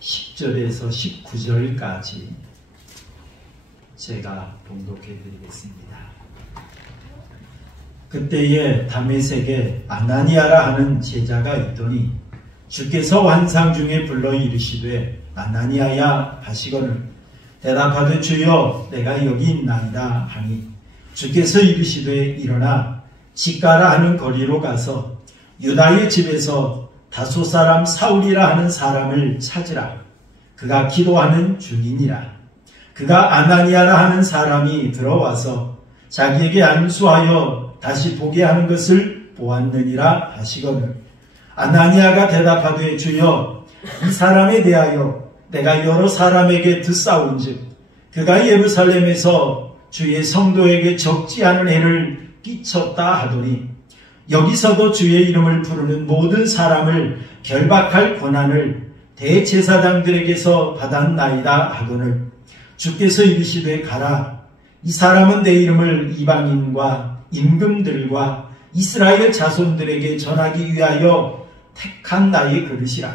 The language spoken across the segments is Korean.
10절에서 19절까지 제가 봉독해 드리겠습니다. 그때에 다메섹에 아나니아라 하는 제자가 있더니 주께서 환상 중에 불러 이르시되 아나니아야 하시거늘 대답하되 주여 내가 여기 있나이다 하니 주께서 이르시되 일어나 시가라 하는 거리로 가서 유다의 집에서 다소 사람 사울이라 하는 사람을 찾으라. 그가 기도하는 중이니라. 그가 아나니아라 하는 사람이 들어와서 자기에게 안수하여 다시 보게 하는 것을 보았느니라 하시거늘 아나니아가 대답하되 주여 이 사람에 대하여 내가 여러 사람에게 듣사온즉 그가 예루살렘에서 주의 성도에게 적지 않은 해를 끼쳤다 하더니 여기서도 주의 이름을 부르는 모든 사람을 결박할 권한을 대제사장들에게서 받았나이다 하거늘 주께서 이르시되 가라. 이 사람은 내 이름을 이방인과 임금들과 이스라엘 자손들에게 전하기 위하여 택한 나의 그릇이라.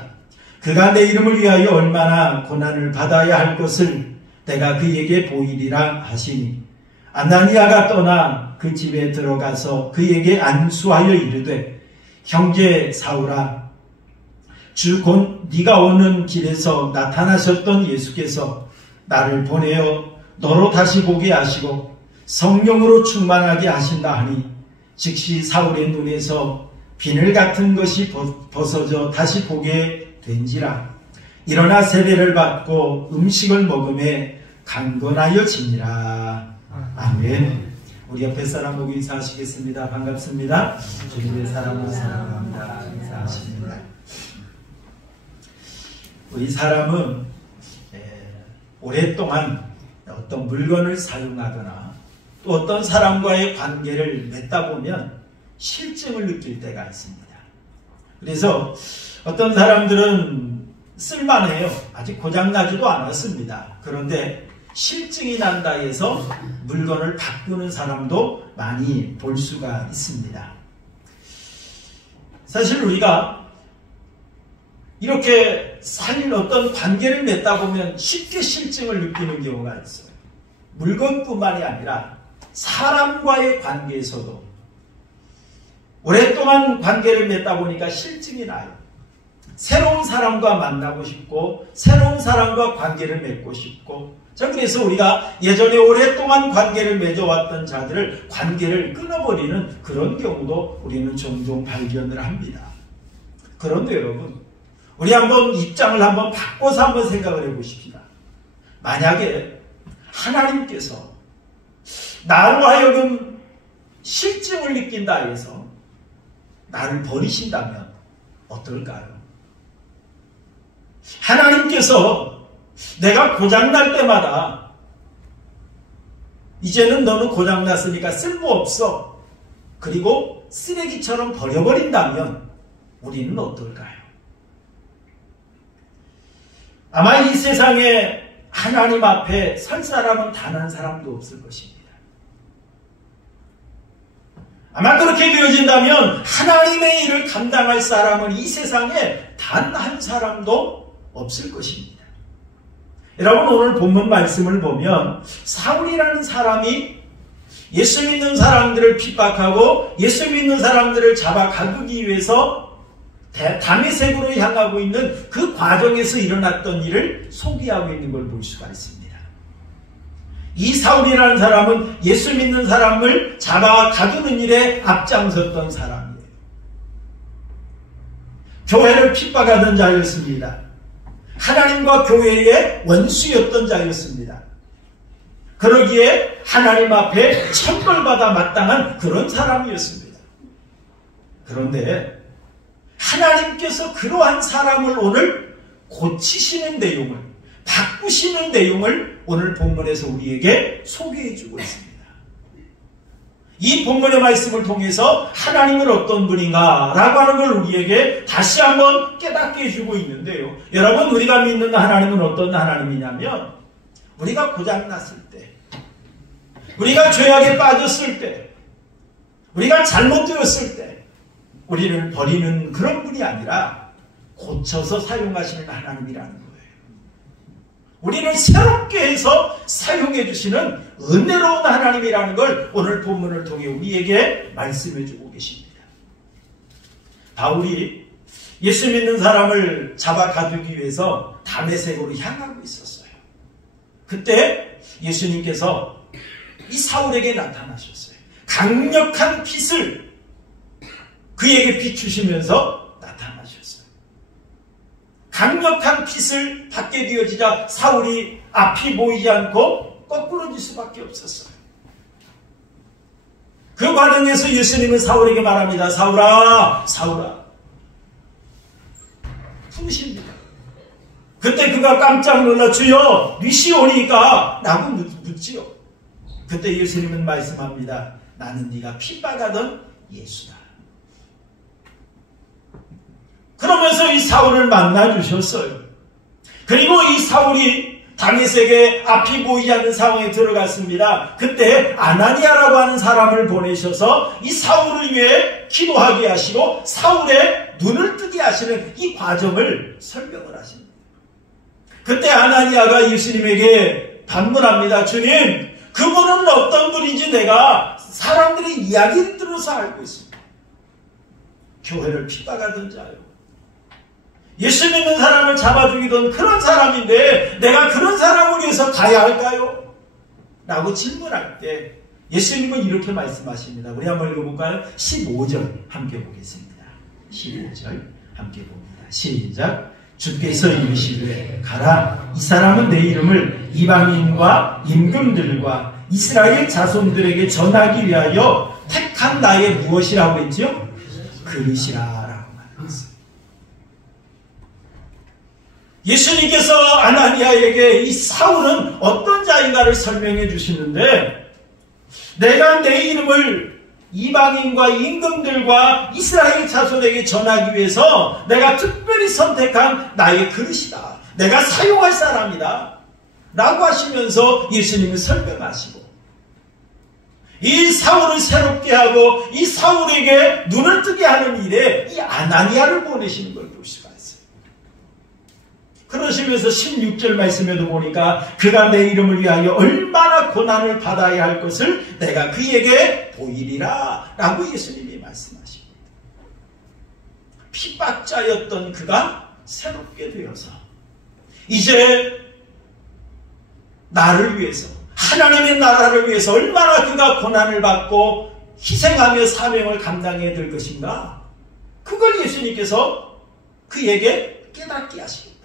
그가 내 이름을 위하여 얼마나 고난을 받아야 할 것을 내가 그에게 보이리라 하시니 아나니아가 떠나 그 집에 들어가서 그에게 안수하여 이르되 형제 사울아 주 곧 네가 오는 길에서 나타나셨던 예수께서 나를 보내어 너로 다시 보게 하시고 성령으로 충만하게 하신다 하니 즉시 사울의 눈에서 비늘 같은 것이 벗어져 다시 보게 된지라. 일어나 세례를 받고 음식을 먹음에 강건하여지니라. 아멘. 우리 옆에 사람 보고 인사하시겠습니다. 반갑습니다. 주님의 사랑을 사랑합니다. 인사하십니다. 우리 사람은 오랫동안 어떤 물건을 사용하거나 또 어떤 사람과의 관계를 맺다 보면 실증을 느낄 때가 있습니다. 그래서 어떤 사람들은 쓸만해요. 아직 고장나지도 않았습니다. 그런데 실증이 난다 해서 물건을 바꾸는 사람도 많이 볼 수가 있습니다. 사실 우리가 이렇게 어떤 관계를 맺다 보면 쉽게 실증을 느끼는 경우가 있어요. 물건뿐만이 아니라 사람과의 관계에서도 오랫동안 관계를 맺다 보니까 실증이 나요. 새로운 사람과 만나고 싶고 새로운 사람과 관계를 맺고 싶고 자 그래서 우리가 예전에 오랫동안 관계를 맺어왔던 자들을 관계를 끊어버리는 그런 경우도 우리는 종종 발견을 합니다. 그런데 여러분 우리 한번 입장을 한번 바꿔서 한번 생각을 해보십시다. 만약에 하나님께서 나로 하여금 실증을 느낀다 해서 나를 버리신다면 어떨까요? 하나님께서 내가 고장날 때마다 이제는 너는 고장났으니까 쓸모없어. 그리고 쓰레기처럼 버려버린다면 우리는 어떨까요? 아마 이 세상에 하나님 앞에 설 사람은 단 한 사람도 없을 것입니다. 아마 그렇게 되어진다면 하나님의 일을 감당할 사람은 이 세상에 단 한 사람도 없을 것입니다. 여러분 오늘 본문 말씀을 보면 사울이라는 사람이 예수 믿는 사람들을 핍박하고 예수 믿는 사람들을 잡아 가두기 위해서 다메섹으로 향하고 있는 그 과정에서 일어났던 일을 소개하고 있는 걸 볼 수가 있습니다. 이 사울이라는 사람은 예수 믿는 사람을 잡아 가두는 일에 앞장섰던 사람이에요. 교회를 핍박하던 자였습니다. 하나님과 교회의 원수였던 자였습니다. 그러기에 하나님 앞에 천벌받아 마땅한 그런 사람이었습니다. 그런데 하나님께서 그러한 사람을 오늘 고치시는 내용을, 바꾸시는 내용을 오늘 본문에서 우리에게 소개해주고 있습니다. 이 본문의 말씀을 통해서 하나님은 어떤 분인가 라고 하는 걸 우리에게 다시 한번 깨닫게 해주고 있는데요. 여러분 우리가 믿는 하나님은 어떤 하나님이냐면 우리가 고장났을 때, 우리가 죄악에 빠졌을 때, 우리가 잘못되었을 때 우리를 버리는 그런 분이 아니라 고쳐서 사용하시는 하나님이라는 거예요. 우리를 새롭게 해서 사용해 주시는 은혜로운 하나님이라는 걸 오늘 본문을 통해 우리에게 말씀해 주고 계십니다. 바울이 예수 믿는 사람을 잡아 가두기 위해서 다메섹으로 향하고 있었어요. 그때 예수님께서 이 사울에게 나타나셨어요. 강력한 빛을 그에게 비추시면서 나타나셨어요. 강력한 빛을 받게 되어지자 사울이 앞이 보이지 않고 거꾸러질 수밖에 없었어요. 그 과정에서 예수님은 사울에게 말합니다. 사울아, 사울아. 부르십니다. 그때 그가 깜짝 놀라 주여 니시오니까 라고 묻지요. 그때 예수님은 말씀합니다. 나는 네가 핍박하던 예수다. 그러면서 이 사울을 만나주셨어요. 그리고 이 사울이 다메섹에 앞이 보이지 않는 상황에 들어갔습니다. 그때 아나니아라고 하는 사람을 보내셔서 이 사울을 위해 기도하게 하시고 사울의 눈을 뜨게 하시는 이 과정을 설명을 하십니다. 그때 아나니아가 예수님에게 반문합니다. 주님, 그분은 어떤 분인지 내가 사람들의 이야기를 들어서 알고 있습니다. 교회를 핍박하던 자요. 예수 믿는 사람을 잡아 죽이던 그런 사람인데 내가 그런 사람을 위해서 가야 할까요? 라고 질문할 때 예수님은 이렇게 말씀하십니다. 우리 한번 읽어볼까요? 15절 함께 보겠습니다. 15절 함께 봅니다. 시작. 주께서 이르시되 가라, 이 사람은 내 이름을 이방인과 임금들과 이스라엘 자손들에게 전하기 위하여 택한 나의 무엇이라고 했죠? 그릇이라 라고 말했어요. 예수님께서 아나니아에게 이 사울은 어떤 자인가를 설명해 주시는데, 내가 내 이름을 이방인과 임금들과 이스라엘 자손에게 전하기 위해서 내가 특별히 선택한 나의 그릇이다. 내가 사용할 사람이다. 라고 하시면서 예수님은 설명하시고, 이 사울을 새롭게 하고 이 사울에게 눈을 뜨게 하는 일에 이 아나니아를 보내시는 걸 볼 수가 있어요. 그러시면서 16절 말씀에도 보니까 그가 내 이름을 위하여 얼마나 고난을 받아야 할 것을 내가 그에게 보이리라 라고 예수님이 말씀하십니다. 핍박자였던 그가 새롭게 되어서 이제 나를 위해서, 하나님의 나라를 위해서 얼마나 그가 고난을 받고 희생하며 사명을 감당해야 될 것인가, 그걸 예수님께서 그에게 깨닫게 하십니다.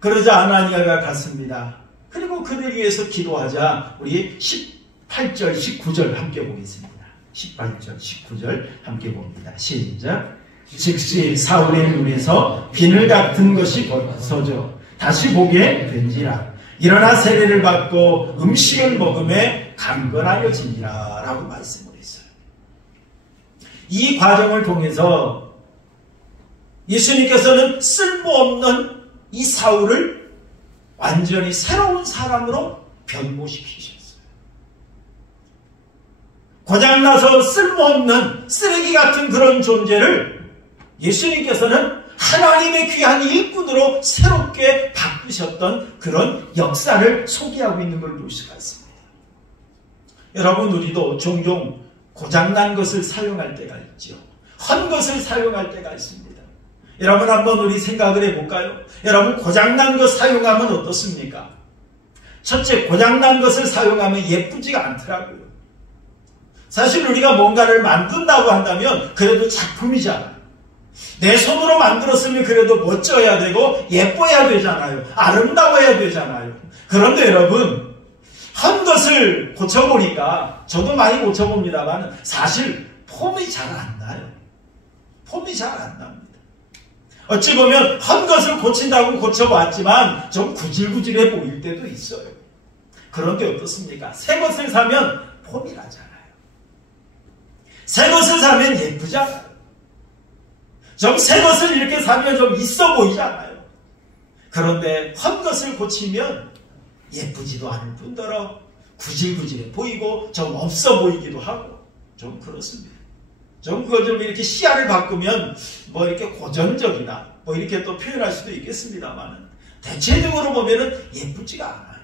그러자 아나니아가 갔습니다. 그리고 그를 위해서 기도하자 우리 18절 19절 함께 보겠습니다. 18절 19절 함께 봅니다. 시작. 즉시 사울의 눈에서 비늘 같은 것이 벗어져 다시 보게 된지라. 일어나 세례를 받고 음식을 먹음에 강건하여지니라 라고 말씀을 했어요. 이 과정을 통해서 예수님께서는 쓸모없는 이 사울을 완전히 새로운 사람으로 변모시키셨어요. 고장나서 쓸모없는 쓰레기 같은 그런 존재를 예수님께서는 하나님의 귀한 일꾼으로 새롭게 바꾸셨던 그런 역사를 소개하고 있는 걸 볼 수가 있습니다. 여러분, 우리도 종종 고장난 것을 사용할 때가 있죠. 헛 것을 사용할 때가 있습니다. 여러분, 한번 우리 생각을 해볼까요? 여러분, 고장난 것 사용하면 어떻습니까? 첫째, 고장난 것을 사용하면 예쁘지가 않더라고요. 사실 우리가 뭔가를 만든다고 한다면 그래도 작품이잖아요. 내 손으로 만들었으면 그래도 멋져야 되고 예뻐야 되잖아요. 아름다워야 되잖아요. 그런데 여러분, 한 것을 고쳐보니까, 저도 많이 고쳐봅니다만 사실 폼이 잘 안 나요. 폼이 잘 안 납니다. 어찌 보면 한 것을 고친다고 고쳐봤지만 좀 구질구질해 보일 때도 있어요. 그런데 어떻습니까? 새 것을 사면 폼이 나잖아요. 새 것을 사면 예쁘잖아요. 좀 새 것을 이렇게 사면 좀 있어 보이잖아요. 그런데 한 것을 고치면 예쁘지도 않을 뿐더러 구질구질해 보이고 좀 없어 보이기도 하고 좀 그렇습니다. 좀 그거 좀 이렇게 시야를 바꾸면 뭐 이렇게 고전적이나 뭐 이렇게 또 표현할 수도 있겠습니다만, 대체적으로 보면은 예쁘지가 않아요.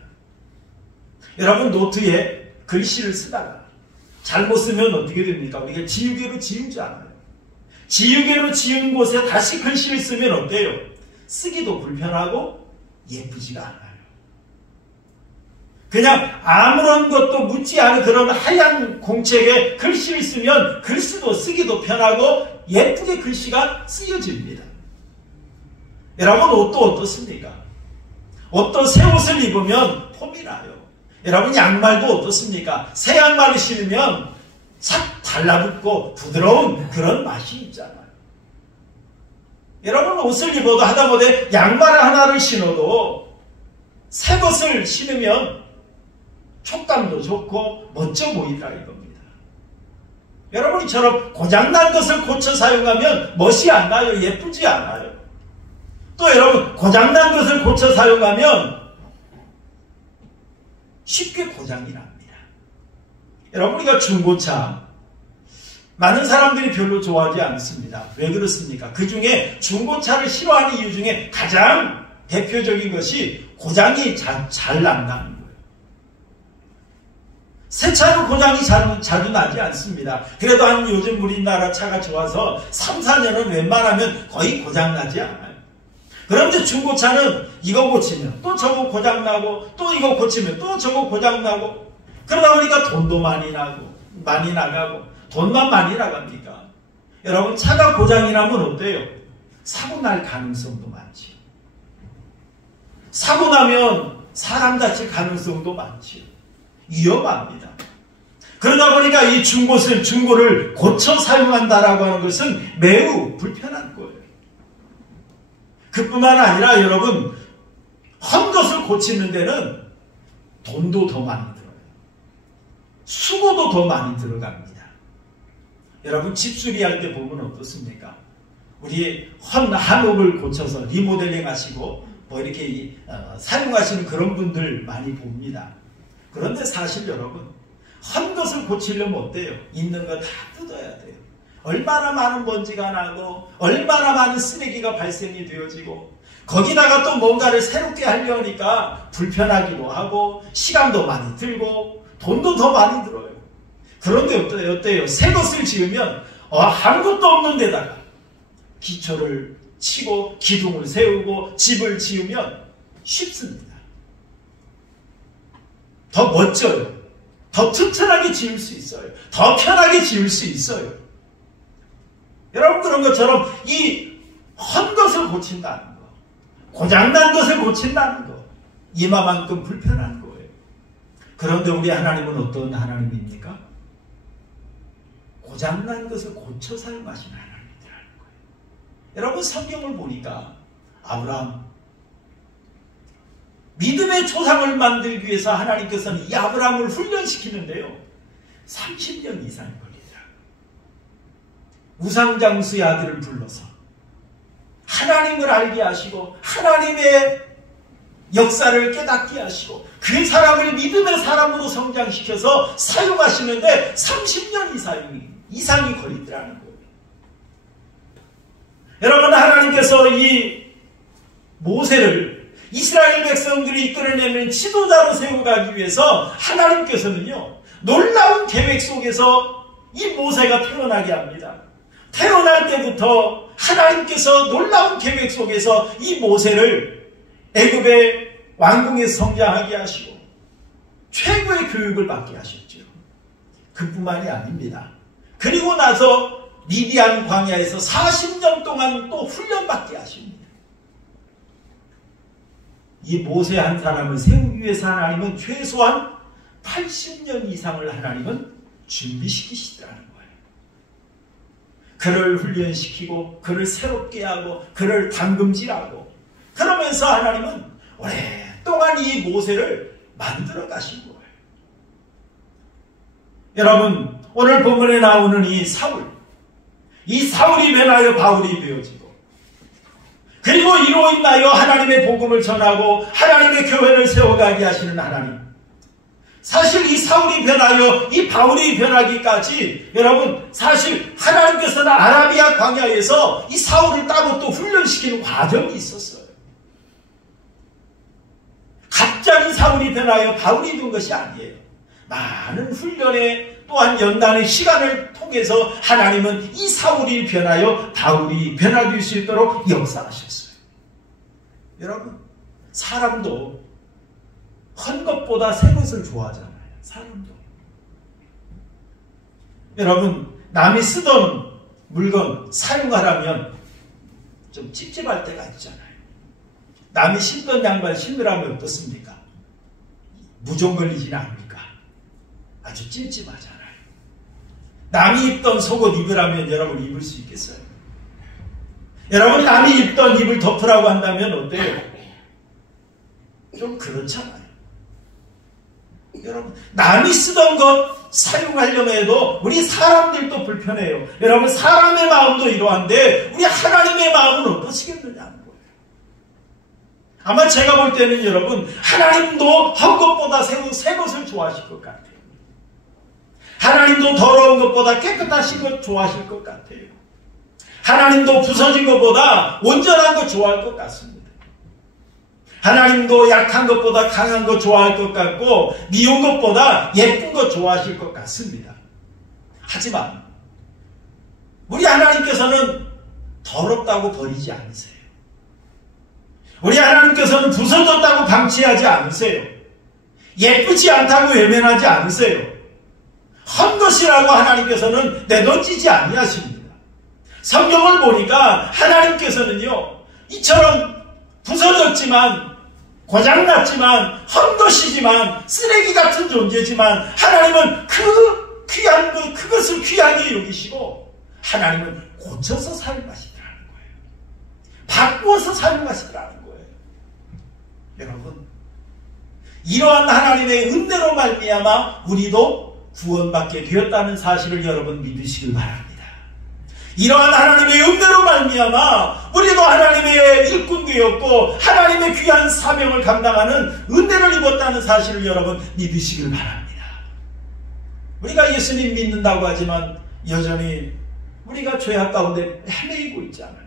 여러분 노트에 글씨를 쓰다가 잘못 쓰면 어떻게 됩니까? 우리가 지우개로 지우지 않아요. 지우개로 지운 곳에 다시 글씨를 쓰면 어때요? 쓰기도 불편하고 예쁘지가 않아요. 그냥 아무런 것도 묻지 않은 그런 하얀 공책에 글씨를 쓰면 글씨도 쓰기도 편하고 예쁘게 글씨가 쓰여집니다. 여러분 옷도 어떻습니까? 옷도 새 옷을 입으면 폼이 나요. 여러분 양말도 어떻습니까? 새 양말을 신으면 싹 달라붙고 부드러운 그런 맛이 있잖아요. 여러분 옷을 입어도 하다못해 양말 하나를 신어도 새 것을 신으면 촉감도 좋고 멋져 보이라 이겁니다. 여러분 이처럼 고장난 것을 고쳐 사용하면 멋이 안 나요. 예쁘지 않아요. 또 여러분 고장난 것을 고쳐 사용하면 쉽게 고장이 납니다. 여러분 우리가 중고차 많은 사람들이 별로 좋아하지 않습니다. 왜 그렇습니까? 그 중에 중고차를 싫어하는 이유 중에 가장 대표적인 것이 고장이 잘 난다는 거예요. 새 차는 고장이 자주 나지 않습니다. 그래도 한 요즘 우리나라 차가 좋아서 3, 4년은 웬만하면 거의 고장 나지 않아요. 그런데 중고차는 이거 고치면 또 저거 고장나고 또 이거 고치면 또 저거 고장나고 그러다 보니까 돈도 많이 나가고 돈만 많이 나갑니까? 여러분 차가 고장이 나면 어때요? 사고 날 가능성도 많지. 사고 나면 사람 다칠 가능성도 많지. 위험합니다. 그러다 보니까 이 중고를 고쳐 사용한다라고 하는 것은 매우 불편한 거예요. 그뿐만 아니라 여러분 한 것을 고치는 데는 돈도 더 많이 들어요. 수고도 더 많이 들어갑니다. 여러분 집 수리할 때 보면 어떻습니까? 우리 한옥을 고쳐서 리모델링 하시고 뭐 이렇게 사용하시는 그런 분들 많이 봅니다. 그런데 사실 여러분 한 것을 고치려면 어때요? 있는 거 다 뜯어야 돼요. 얼마나 많은 먼지가 나고 얼마나 많은 쓰레기가 발생이 되어지고 거기다가 또 뭔가를 새롭게 하려니까 불편하기도 하고 시간도 많이 들고 돈도 더 많이 들어요. 그런데 어때요? 새 것을 지으면 아무것도 없는 데다가 기초를 치고 기둥을 세우고 집을 지으면 쉽습니다. 더 멋져요. 더 튼튼하게 지을 수 있어요. 더 편하게 지을 수 있어요. 여러분 그런 것처럼 이 한 것을 고친다는 거, 고장난 것을 고친다는 거, 이마만큼 불편한 거예요. 그런데 우리 하나님은 어떤 하나님입니까? 고장난 것을 고쳐 사용하시는 하나님이라는 거예요. 여러분 성경을 보니까 아브라함 믿음의 조상을 만들기 위해서 하나님께서는 이 아브라함을 훈련시키는데요 30년 이상이 걸리더라고요. 우상장수의 아들을 불러서 하나님을 알게 하시고 하나님의 역사를 깨닫게 하시고 그 사람을 믿음의 사람으로 성장시켜서 사용하시는데 30년 이상이 걸리더라는 거예요. 여러분 하나님께서 이 모세를 이스라엘 백성들이 이끌어내는 지도자로 세워가기 위해서 하나님께서는요 놀라운 계획 속에서 이 모세가 태어나게 합니다. 태어날 때부터 하나님께서 놀라운 계획 속에서 이 모세를 애굽의 왕궁에서 성장하게 하시고 최고의 교육을 받게 하셨죠. 그뿐만이 아닙니다. 그리고 나서 미디안 광야에서 40년 동안 또 훈련받게 하십니다. 이 모세 한 사람을 세우기 위해서 하나님은 최소한 80년 이상을 하나님은 준비시키시더라는 거예요. 그를 훈련시키고 그를 새롭게 하고 그를 담금질하고 그러면서 하나님은 오랫동안 이 모세를 만들어 가신 거예요. 여러분 오늘 본문에 나오는 이 사울이 변하여 바울이 되어지고 그리고 이로 인하여 하나님의 복음을 전하고 하나님의 교회를 세워가게 하시는 하나님. 사실 이 사울이 변하여 이 바울이 변하기까지 여러분 사실 하나님께서는 아라비아 광야에서 이 사울을 따로 또 훈련시키는 과정이 있었어요. 사울이 변하여 바울이 된 것이 아니에요. 많은 훈련에 또한 연단의 시간을 통해서 하나님은 이 사울이 변하여 바울이 변화될 수 있도록 역사하셨어요. 여러분, 사람도 헌 것보다 새 것을 좋아하잖아요. 사람도. 여러분, 남이 쓰던 물건 사용하려면 좀 찝찝할 때가 있잖아요. 남이 신던 양말 신으라면 어떻습니까? 무좀 걸리지는 않습니까? 아주 찝찝하잖아요. 남이 입던 속옷 입으라면 여러분 입을 수 있겠어요? 여러분, 남이 입던 입을 덮으라고 한다면 어때요? 좀 그렇잖아요. 여러분, 남이 쓰던 것 사용하려면 해도 우리 사람들도 불편해요. 여러분, 사람의 마음도 이러한데 우리 하나님의 마음은 어떠시겠느냐는 거예요. 아마 제가 볼 때는 여러분, 하나님도 한 것보다 새 것을 좋아하실 것 같아요. 하나님도 더러운 것보다 깨끗하신 것 좋아하실 것 같아요. 하나님도 부서진 것보다 온전한 것 좋아할 것 같습니다. 하나님도 약한 것보다 강한 것 좋아할 것 같고 미운 것보다 예쁜 것 좋아하실 것 같습니다. 하지만 우리 하나님께서는 더럽다고 버리지 않으세요. 우리 하나님께서는 부서졌다고 방치하지 않으세요. 예쁘지 않다고 외면하지 않으세요. 한 것이라고 하나님께서는 내던지지 아니하십니다. 성경을 보니까 하나님께서는요, 이처럼 부서졌지만 고장났지만 한 것이지만 쓰레기 같은 존재지만 하나님은 그 귀한 것, 그것을 귀하게 여기시고 하나님은 고쳐서 사용하시더라는 거예요. 바꾸어서 사용하시더라는 거예요. 여러분, 이러한 하나님의 은혜로 말미암아 우리도 구원받게 되었다는 사실을 여러분 믿으시길 바랍니다. 이러한 하나님의 은혜로 말미암아 우리도 하나님의 일꾼 되었고 하나님의 귀한 사명을 감당하는 은혜를 입었다는 사실을 여러분 믿으시길 바랍니다. 우리가 예수님 믿는다고 하지만 여전히 우리가 죄악 가운데 헤매이고 있잖아요.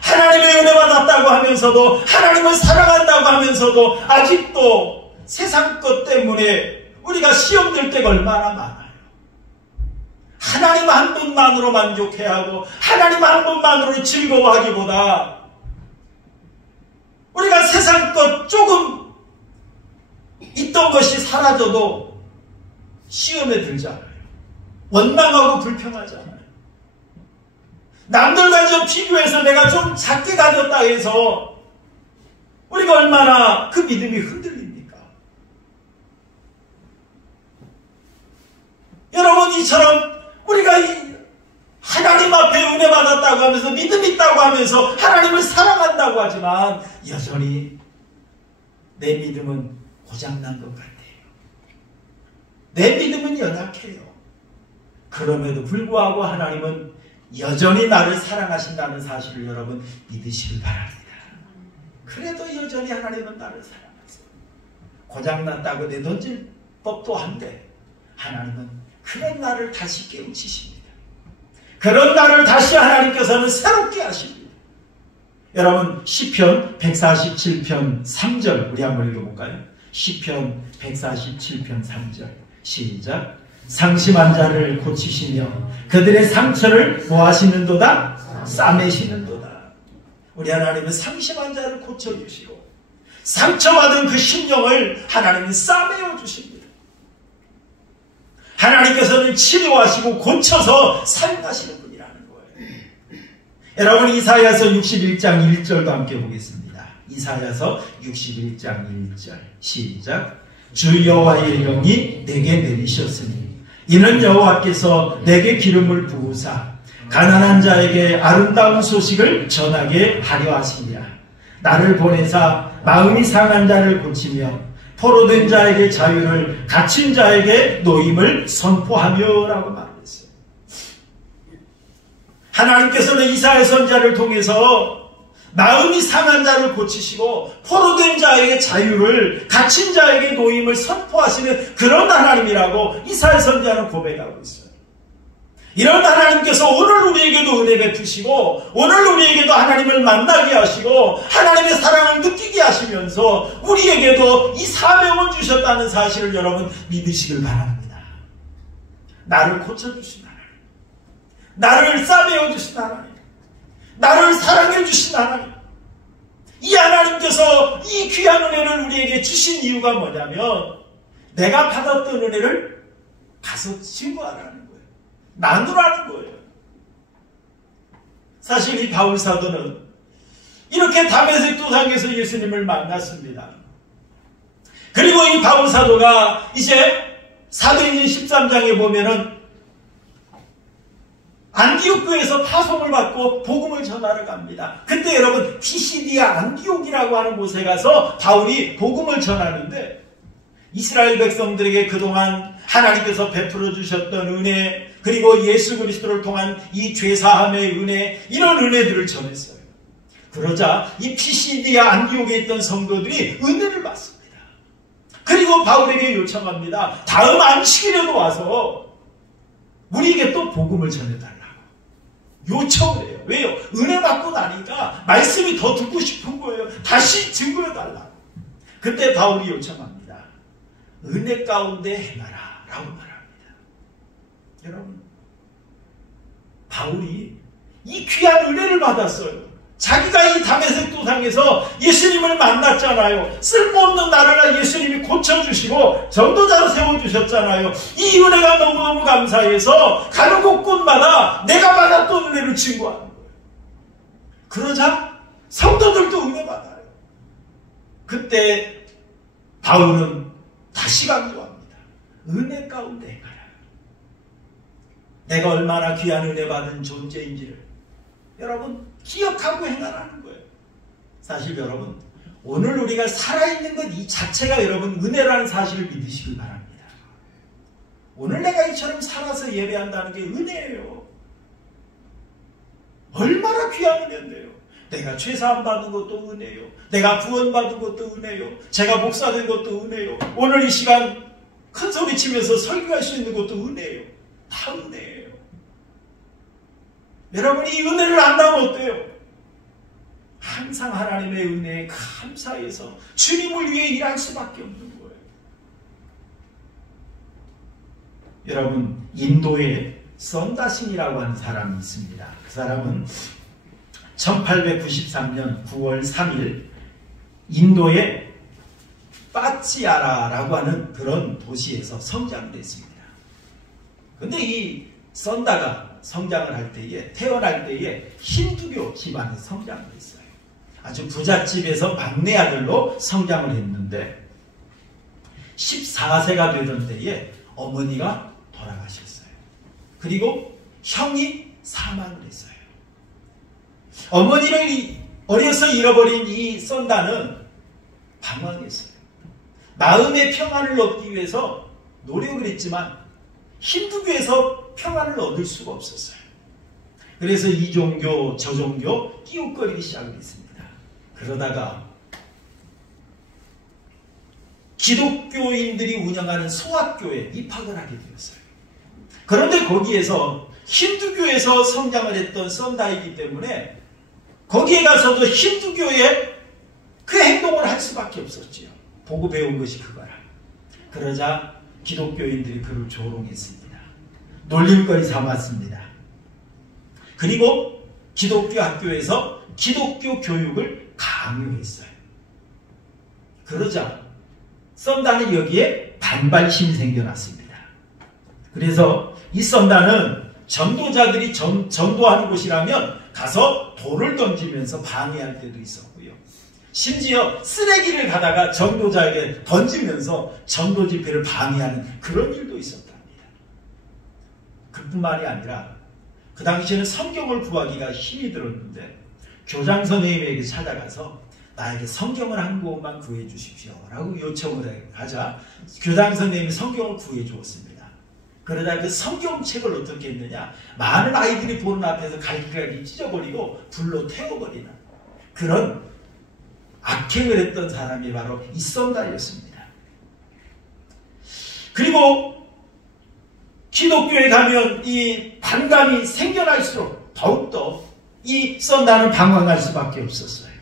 하나님의 은혜 받았다고 하면서도 하나님을 사랑한다고 하면서도 아직도 세상 것 때문에 우리가 시험될 때가 얼마나 많아요. 하나님 한 분만으로 만족해야 하고 하나님 한 분만으로 즐거워하기보다 우리가 세상 것 조금 있던 것이 사라져도 시험에 들잖아요. 원망하고 불평하잖아요. 남들과 좀 비교해서 내가 좀 작게 가졌다 해서 우리가 얼마나 그 믿음이 흔들립니까? 여러분, 이처럼 우리가 하나님 앞에 은혜 받았다고 하면서 믿음 있다고 하면서 하나님을 사랑한다고 하지만 여전히 내 믿음은 고장난 것 같아요. 내 믿음은 연약해요. 그럼에도 불구하고 하나님은 여전히 나를 사랑하신다는 사실을 여러분 믿으시길 바랍니다. 그래도 여전히 하나님은 나를 사랑하세요. 고장났다고 내던질 법도 한데 하나님은 그런 나를 다시 깨우치십니다. 그런 나를 다시 하나님께서는 새롭게 하십니다. 여러분, 시편 147편 3절 우리 한번 읽어볼까요? 시편 147편 3절 시작. 상심한 자를 고치시며 그들의 상처를 뭐하시는도다? 싸매시는도다. 우리 하나님은 상심한 자를 고쳐주시고 상처받은 그 심령을 하나님은 싸매어 주십니다. 하나님께서는 치료하시고 고쳐서 사용하시는 분이라는 거예요. 여러분, 이사야서 61장 1절도 함께 보겠습니다. 이사야서 61장 1절 시작. 주 여호와의 영이 내게 내리셨으니 이는 여호와께서 내게 기름을 부으사 가난한 자에게 아름다운 소식을 전하게 하려 하시니라. 나를 보내사 마음이 상한 자를 고치며 포로된 자에게 자유를, 갇힌 자에게 노임을 선포하며 라고 말했어요. 하나님께서는 이사야 선지자를 통해서 마음이 상한 자를 고치시고 포로된 자에게 자유를, 갇힌 자에게 노임을 선포하시는 그런 하나님이라고 이사야 선지자는 고백하고 있어요. 이런 하나님께서 오늘 우리에게도 은혜 베푸시고 오늘 우리에게도 하나님을 만나게 하시고 하나님의 사랑을 느끼게 하시면서 우리에게도 이 사명을 주셨다는 사실을 여러분 믿으시길 바랍니다. 나를 고쳐주신 하나님, 나를 싸매어 주신 하나님, 나를 사랑해 주신 하나님, 이 하나님께서 이 귀한 은혜를 우리에게 주신 이유가 뭐냐면 내가 받았던 은혜를 가서 증거하라는 거예요. 나누라는 거예요. 사실 이 바울 사도는 이렇게 다메섹 도상에서 예수님을 만났습니다. 그리고 이 바울 사도가 이제 사도행전 13장에 보면은 안디옥 교회에서 파송을 받고 복음을 전하러 갑니다. 그때 여러분 피시디아 안디옥이라고 하는 곳에 가서 바울이 복음을 전하는데 이스라엘 백성들에게 그동안 하나님께서 베풀어 주셨던 은혜, 그리고 예수 그리스도를 통한 이 죄사함의 은혜, 이런 은혜들을 전했어요. 그러자 이 피시디아 안디옥에 있던 성도들이 은혜를 받습니다. 그리고 바울에게 요청합니다. 다음 안식일에도 와서 우리에게 또 복음을 전해달라고 요청을 해요. 왜요? 은혜 받고 나니까 말씀이 더 듣고 싶은 거예요. 다시 증거해달라고. 그때 바울이 요청합니다. 은혜 가운데 행하라 라고 말합니다. 여러분, 바울이 이 귀한 은혜를 받았어요. 자기가 이 다메섹 도상에서 예수님을 만났잖아요. 쓸모없는 나를 예수님이 고쳐주시고 전도자로 세워주셨잖아요. 이 은혜가 너무너무 감사해서 가는 곳곳마다 내가 받았던 은혜를 증거하는 거예요. 그러자 성도들도 은혜 받아요. 그때 바울은 다시 강조합니다. 은혜 가운데 행하라. 내가 얼마나 귀한 은혜 받은 존재인지를 여러분 기억하고 행하라는 거예요. 사실 여러분, 오늘 우리가 살아있는 것 이 자체가 여러분 은혜라는 사실을 믿으시길 바랍니다. 오늘 내가 이처럼 살아서 예배한다는 게 은혜예요. 얼마나 귀한 은혜인데요. 내가 죄사함 받은 것도 은혜요. 내가 구원받은 것도 은혜요. 제가 목사된 것도 은혜요. 오늘 이 시간 큰 소리 치면서 설교할 수 있는 것도 은혜요. 다 은혜예요. 여러분이 이 은혜를 안다면 어때요? 항상 하나님의 은혜에 감사해서 주님을 위해 일할 수밖에 없는 거예요. 여러분, 인도에 썬다신이라고 하는 사람이 있습니다. 그 사람은 1893년 9월 3일 인도의 빠치아라라고 하는 그런 도시에서 성장됐습니다. 근데 이 썬다가 성장을 할 때에, 태어날 때에 힌두교 집안에서 성장을 했어요. 아주 부잣집에서 막내 아들로 성장을 했는데 14세가 되던 때에 어머니가 돌아가셨어요. 그리고 형이 사망을 했어요. 어머니를 어려서 잃어버린 이 썬다는 방황했어요. 마음의 평안을 얻기 위해서 노력을 했지만 힌두교에서 평안을 얻을 수가 없었어요. 그래서 이 종교 저 종교 끼웃거리기 시작을 했습니다. 그러다가 기독교인들이 운영하는 소학교에 입학을 하게 되었어요. 그런데 거기에서 힌두교에서 성장을 했던 썬다이기 때문에 거기에 가서도 힌두교의 그 행동을 할 수밖에 없었지요. 보고 배운 것이 그거라. 그러자 기독교인들이 그를 조롱했습니다. 놀림거리 삼았습니다. 그리고 기독교 학교에서 기독교 교육을 강요했어요. 그러자 썬다는 여기에 반발심이 생겨났습니다. 그래서 이 썬다는 전도자들이 전도하는 곳이라면 가서 돌을 던지면서 방해할 때도 있었고요. 심지어 쓰레기를 가다가 전도자에게 던지면서 전도 집회를 방해하는 그런 일도 있었답니다. 그뿐만이 아니라 그 당시에는 성경을 구하기가 힘이 들었는데 교장 선생님에게 찾아가서 나에게 성경을 한 권만 구해 주십시오 라고 요청을 하자 교장 선생님이 성경을 구해 주었습니다. 그러다 그 성경책을 어떻게 했느냐, 많은 아이들이 보는 앞에서 갈기갈기 찢어버리고 불로 태워버리는 그런 악행을 했던 사람이 바로 이 썬다였습니다. 그리고 기독교에 가면 이 반감이 생겨날수록 더욱더 이 썬다는 방황할 수밖에 없었어요.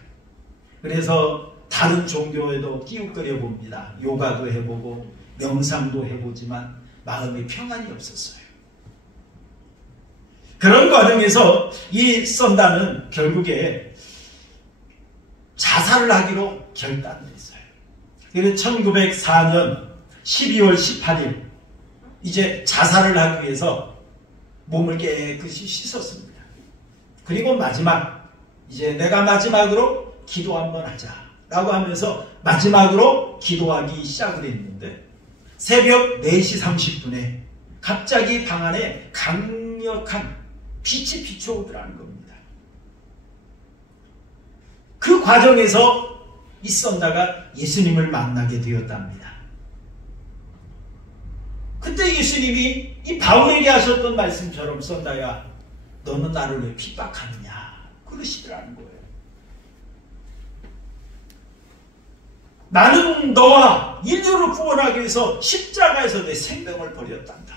그래서 다른 종교에도 끼웃거려 봅니다. 요가도 해보고 명상도 해보지만 마음에 평안이 없었어요. 그런 과정에서 이 썬다는 결국에 자살을 하기로 결단을 했어요. 그래서 1904년 12월 18일 이제 자살을 하기 위해서 몸을 깨끗이 씻었습니다. 그리고 마지막 이제 내가 마지막으로 기도 한번 하자 라고 하면서 마지막으로 기도하기 시작을 했는데 새벽 4시 30분에 갑자기 방 안에 강력한 빛이 비춰오더라는 겁니다. 그 과정에서 이 썬다가 예수님을 만나게 되었답니다. 그때 예수님이 이 바울에게 하셨던 말씀처럼 썬다야 너는 나를 왜 핍박하느냐 그러시더라는 거예요. 나는 너와 인류를 구원하기 위해서 십자가에서 내 생명을 버렸단다.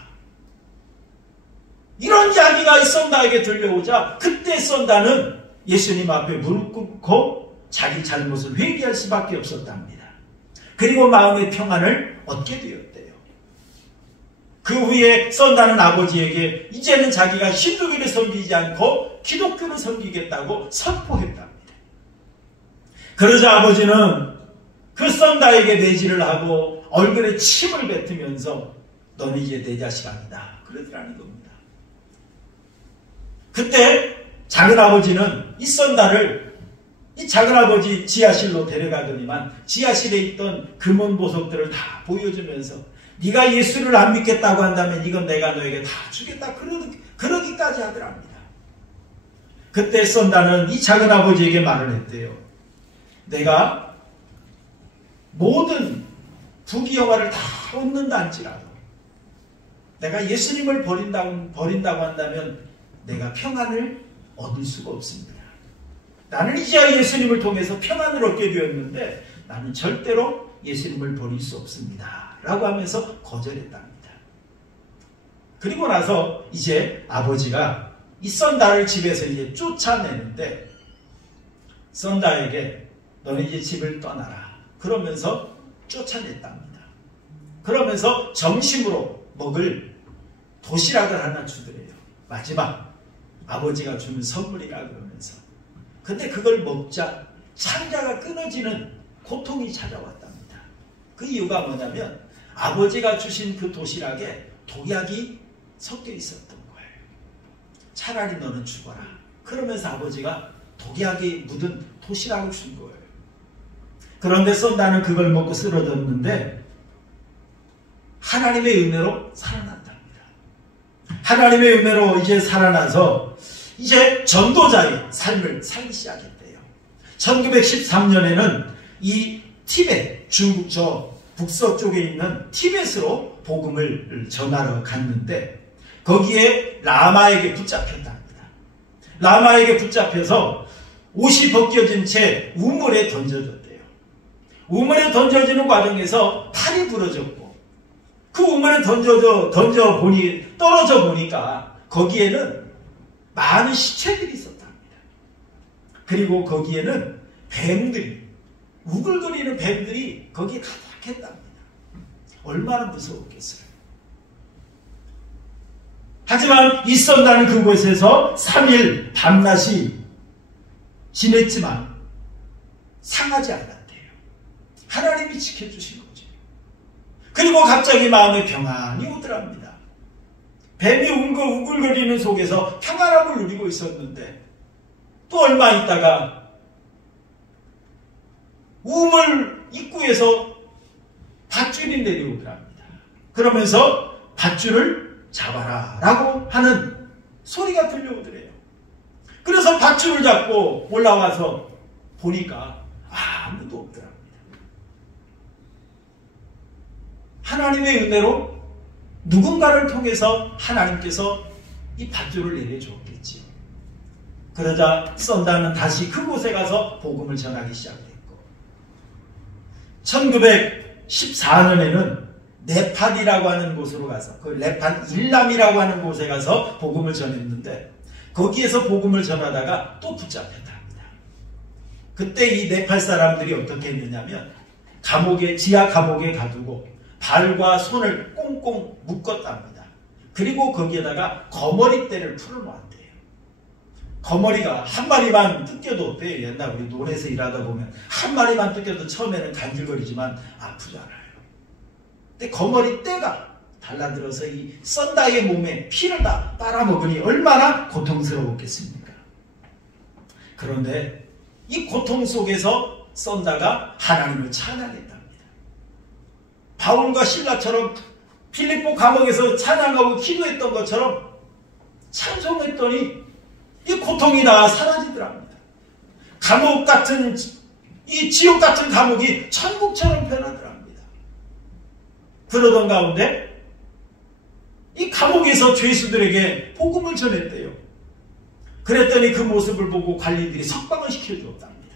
이런 이야기가 이 썬다에게 들려오자 그때 썬다는 예수님 앞에 무릎 꿇고 자기 잘못을 회개할 수밖에 없었답니다. 그리고 마음의 평안을 얻게 되었대요. 그 후에 썬다는 아버지에게 이제는 자기가 힌두교를 섬기지 않고 기독교를 섬기겠다고 선포했답니다. 그러자 아버지는 그 썬다에게 매질을 하고 얼굴에 침을 뱉으면서 너는 이제 내 자식 아니다 그러더라는 겁니다. 그때 작은아버지는 이 썬다를 이 작은아버지 지하실로 데려가더니만 지하실에 있던 금은 보석들을 다 보여주면서 네가 예수를 안 믿겠다고 한다면 이건 내가 너에게 다 주겠다 그러기까지 하더랍니다. 그때 썬다는 이 작은아버지에게 말을 했대요. 내가 모든 부귀영화를 다 얻는다 할지라도 내가 예수님을 버린다고 한다면 내가 평안을 얻을 수가 없습니다. 나는 이제야 예수님을 통해서 평안을 얻게 되었는데 나는 절대로 예수님을 버릴 수 없습니다. 라고 하면서 거절했답니다. 그리고 나서 이제 아버지가 이 썬다를 집에서 이제 쫓아내는데 썬다에게 너는 이제 집을 떠나라. 그러면서 쫓아냈답니다. 그러면서 점심으로 먹을 도시락을 하나 주더래요. 마지막 아버지가 주는 선물이라 그러면서. 근데 그걸 먹자 창자가 끊어지는 고통이 찾아왔답니다. 그 이유가 뭐냐면 아버지가 주신 그 도시락에 독약이 섞여 있었던 거예요. 차라리 너는 죽어라. 그러면서 아버지가 독약이 묻은 도시락을 준 거예요. 그런데 썬다는 그걸 먹고 쓰러졌는데 하나님의 은혜로 살아난답니다. 하나님의 은혜로 이제 살아나서 이제 전도자의 삶을 살기 시작했대요. 1913년에는 이 티벳, 중국 저 북서쪽에 있는 티벳으로 복음을 전하러 갔는데 거기에 라마에게 붙잡혔답니다. 라마에게 붙잡혀서 옷이 벗겨진 채 우물에 던져졌대요. 우물에 던져지는 과정에서 팔이 부러졌고 그 우물에 떨어져 보니까 거기에는 많은 시체들이 있었답니다. 그리고 거기에는 뱀들이, 우글거리는 뱀들이 거기에 가득했답니다. 얼마나 무서웠겠어요. 하지만 이 썬다는 그곳에서 3일 밤낮이 지냈지만 상하지 않았대요. 하나님이 지켜주신 거죠. 그리고 갑자기 마음에 평안이 오더랍니다. 뱀이 우글거리는 속에서 평안함을 누리고 있었는데 또 얼마 있다가 우물 입구에서 밧줄이 내려오더랍니다. 그러면서 밧줄을 잡아라 라고 하는 소리가 들려오더래요. 그래서 밧줄을 잡고 올라와서 보니까 아무도 없더랍니다. 하나님의 은혜로 누군가를 통해서 하나님께서 이 밧줄을 내려주었겠지요. 그러자 썬다는 다시 그곳에 가서 복음을 전하기 시작했고 1914년에는 네팔이라고 하는 곳으로 가서 그 네팔 일남이라고 하는 곳에 가서 복음을 전했는데 거기에서 복음을 전하다가 또 붙잡혔다 합니다. 그때 이 네팔 사람들이 어떻게 했느냐면 지하 감옥에 가두고 발과 손을 꽁꽁 묶었답니다. 그리고 거기에다가 거머리대를 풀어놓았대요. 거머리가 한 마리만 뜯겨도 어때요? 옛날 우리 논에서 일하다 보면 한 마리만 뜯겨도 처음에는 간질거리지만 아프잖아요. 근데 거머리대가 달라들어서 이 썬다의 몸에 피를 다 빨아먹으니 얼마나 고통스러웠겠습니까? 그런데 이 고통 속에서 썬다가 하나님을 찬양했답니다. 바울과 실라처럼 필리포 감옥에서 찬양하고 기도했던 것처럼 찬송했더니 이 고통이 다 사라지더랍니다. 감옥 같은 이 지옥 같은 감옥이 천국처럼 변하더랍니다. 그러던 가운데 이 감옥에서 죄수들에게 복음을 전했대요. 그랬더니 그 모습을 보고 관리들이 석방을 시켜주었답니다.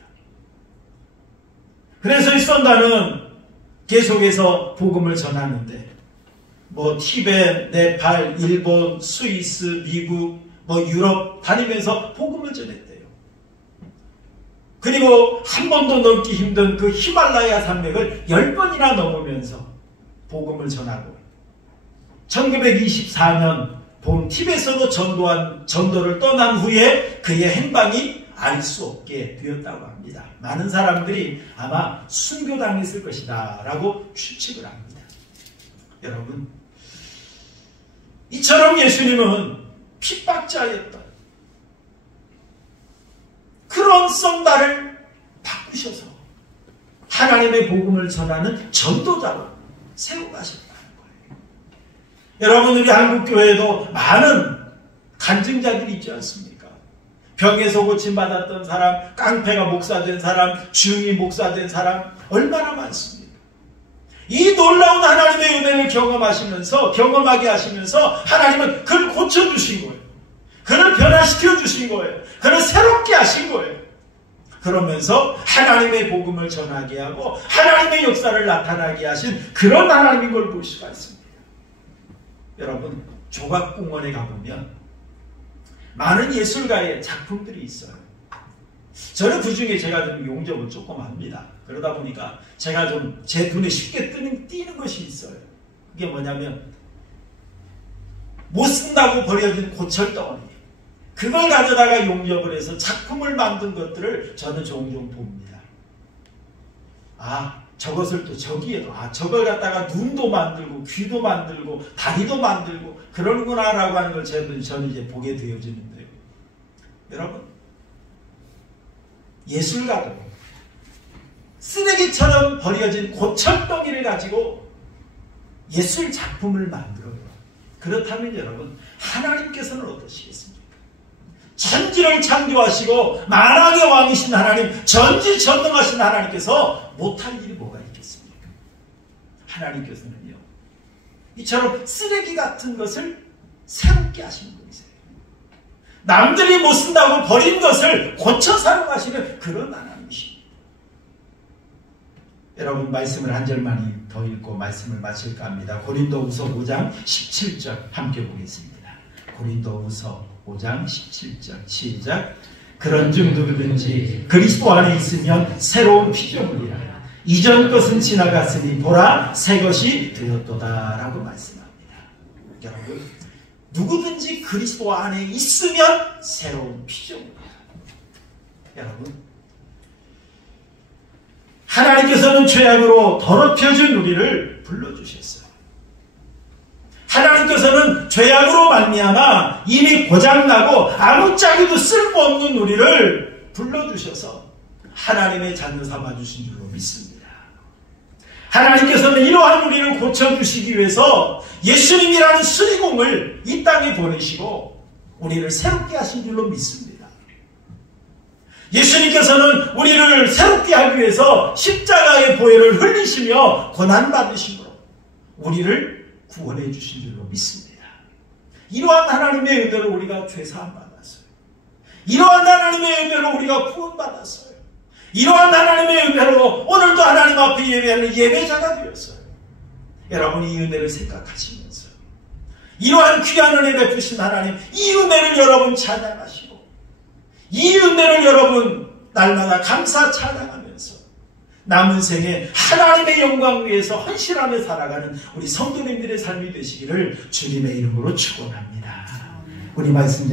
그래서 이 썬다는 계속해서 복음을 전하는데 티베트, 네팔, 일본, 스위스, 미국, 유럽 다니면서 복음을 전했대요. 그리고 한 번도 넘기 힘든 그 히말라야 산맥을 10번이나 넘으면서 복음을 전하고 1924년 봄 티벳으로 전도를 떠난 후에 그의 행방이 알 수 없게 되었다고 합니다. 많은 사람들이 아마 순교당했을 것이다 라고 추측을 합니다. 여러분, 이처럼 예수님은 핍박자였던 그런 썬다를 바꾸셔서 하나님의 복음을 전하는 전도자로 세워가셨다는 거예요. 여러분, 우리 한국교회에도 많은 간증자들이 있지 않습니까? 병에서 고침받았던 사람, 깡패가 목사된 사람, 중이 목사된 사람 얼마나 많습니까? 이 놀라운 하나님의 은혜를 경험하게 하시면서 하나님은 그를 고쳐주신 거예요. 그를 변화시켜 주신 거예요. 그를 새롭게 하신 거예요. 그러면서 하나님의 복음을 전하게 하고 하나님의 역사를 나타나게 하신 그런 하나님인 걸 볼 수가 있습니다. 여러분, 조각공원에 가보면 많은 예술가의 작품들이 있어요. 저는 그 중에 제가 좀 용접을 조금 합니다. 그러다 보니까 제가 좀 제 눈에 쉽게 띄는 것이 있어요. 그게 뭐냐면 못 쓴다고 버려진 고철덩어리, 그걸 가져다가 용접을 해서 작품을 만든 것들을 저는 종종 봅니다. 저것을 또 저기에도 저걸 갖다가 눈도 만들고 귀도 만들고 다리도 만들고 그러는구나 라고 하는 걸 저는 이제 보게 되어지는데요. 여러분, 예술가도 쓰레기처럼 버려진 고철덩이를 가지고 예술 작품을 만들어요. 그렇다면 여러분, 하나님께서는 어떠시겠습니까? 천지를 창조하시고 만왕의 왕이신 하나님, 전지전능하신 하나님께서 못할 일이 뭐가 있겠습니까? 하나님께서는요, 이처럼 쓰레기 같은 것을 새롭게 하시는 분이세요. 남들이 못 쓴다고 버린 것을 고쳐 사용하시는 그런 하나님이십니다. 여러분, 말씀을 한 절만 더 읽고 말씀을 마칠까 합니다. 고린도후서 5장 17절 함께 보겠습니다. 고린도후서 5장 17절 시작. 그런즉 누구든지 그리스도 안에 있으면 새로운 피조물이라. 이전 것은 지나갔으니 보라 새 것이 되었도다 라고 말씀합니다. 여러분, 누구든지 그리스도 안에 있으면 새로운 피조물이다. 여러분, 하나님께서는 죄악으로 더럽혀진 우리를 불러주셨어요. 하나님께서는 죄악으로 말미암아 이미 고장나고 아무짝에도 쓸모없는 우리를 불러주셔서 하나님의 자녀 삼아주신 줄로 믿습니다. 하나님께서는 이러한 우리를 고쳐주시기 위해서 예수님이라는 수리공을 이 땅에 보내시고 우리를 새롭게 하신 줄로 믿습니다. 예수님께서는 우리를 새롭게 하기 위해서 십자가의 보혈을 흘리시며 고난받으심으로 우리를 구원해 주신 줄로 믿습니다. 이러한 하나님의 은혜로 우리가 죄사함 받았어요. 이러한 하나님의 은혜로 우리가 구원받았어요. 이러한 하나님의 은혜로 오늘도 하나님 앞에 예배하는 예배자가 되었어요. 여러분이 이 은혜를 생각하시면서 이러한 귀한 은혜 베푸신 하나님, 이 은혜를 여러분 찬양하시고 이 은혜를 여러분 날마다 감사 찬양하면서 남은 생에 하나님의 영광 위해서 헌신하며 살아가는 우리 성도님들의 삶이 되시기를 주님의 이름으로 축원합니다. 우리 말씀